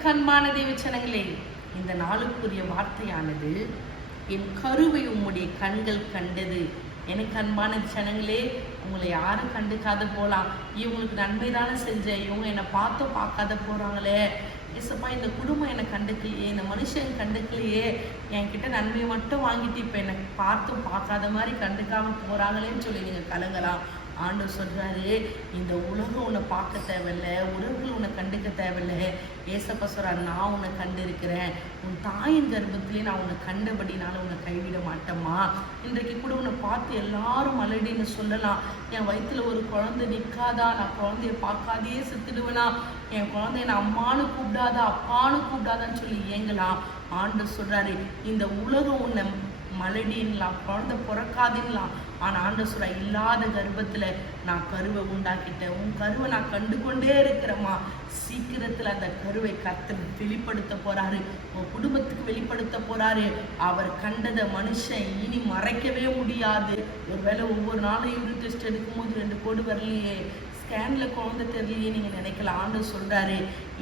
எனக்கு அன்பான தேவச்சனங்களே, இந்த நாளுக்குரிய வார்த்தையானது, என் கருவை உம்முடைய கண்கள் கண்டது. எனக்கு அன்பான ஜனங்களே, உங்களை யாரும் கண்டுக்காத போலாம், இவங்களுக்கு நன்மை தானே செஞ்சேன், இவங்க என்னை பார்த்தும் பார்க்காத போறாங்களே, ஏசப்பா இந்த குடும்பம் என்னை கண்டுக்கலையே, இந்த மனுஷன் கண்டுக்கலையே, என்கிட்ட நன்மையை மட்டும் வாங்கிட்டு இப்போ என்னை பார்த்தும் பார்க்காத மாதிரி கண்டுக்காம போறாங்களேன்னு சொல்லி நீங்கள் கலங்கலாம். ஆண்டவர் சொல்றாரு, இந்த உலகம் உன்னை பார்க்க தேவையில்லை, உறவுகள் உன்னை கண்டுக்க தேவையில்லை. ஏசப்பா சொல்றாரு, நான் உன்னை கண்டு இருக்கிறேன், உன் தாயின் கர்ப்பத்திலே நான் உன்னை கண்டபடினால உன்னை கைவிட மாட்டேம்மா. இன்றைக்கு கூட உன்னை பார்த்து எல்லாரும் அலடின்னு சொல்லலாம், என் வயிற்றுல ஒரு குழந்தை நிற்காதா, நான் குழந்தைய பார்க்காதே செத்துடுவேனா, என் குழந்தைய நான் அம்மானு கூப்பிடாதா அப்பான்னு கூப்பிடாதான்னு சொல்லி ஏங்கலாம். ஆண்டவர் சொல்றாரு, இந்த உலகம் உன்னை மலடின்லாம், குழந்தை பிறக்காதுன்னலாம், ஆனால் ஆண்டவர் சொல்ற, இல்லாத கர்ப்பத்தில் நான் கருவை உண்டாக்கிட்டேன், உன் கருவை நான் கண்டு கொண்டே இருக்கிறேம்மா. சீக்கிரத்தில் அந்த கருவை கர்த்தர் வெளிப்படுத்த போறாரு, உன் குடும்பத்துக்கு வெளிப்படுத்த போறாரு. அவர் கண்டதை மனுஷன் இனி மறைக்கவே முடியாது. ஒருவேளை ஒவ்வொரு நாளும் யூரின் டெஸ்ட் எடுக்கும்போது 2 கோடு வரலையே, ஸ்கேனில் குழந்தை தெரியலையே நீங்கள் நினைக்கலாம். ஆண்டவர் சொல்கிறாரு,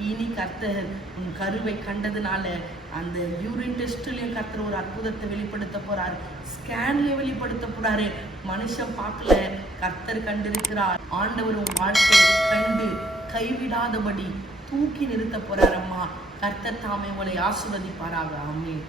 இனி கர்த்தர் உன் கருவை கண்டதுனால அந்த யூரின் டெஸ்ட்லையும் கர்த்தர் ஒரு அற்புதத்தை வெளிப்படுத்த போகிறார், ஸ்கேன்லையும் வெளிப்படுத்த போகிறாரு. மனுஷன் பார்க்கல, கர்த்தர் கண்டிருக்கிறார். ஆண்டவர் உன் வாழ்க்கையை கண்டு கைவிடாதபடி தூக்கி நிறுத்த போகிறாரம்மா. கர்த்தர் தாமே உங்களை ஆசீர்வதிப்பாராக. ஆமென்.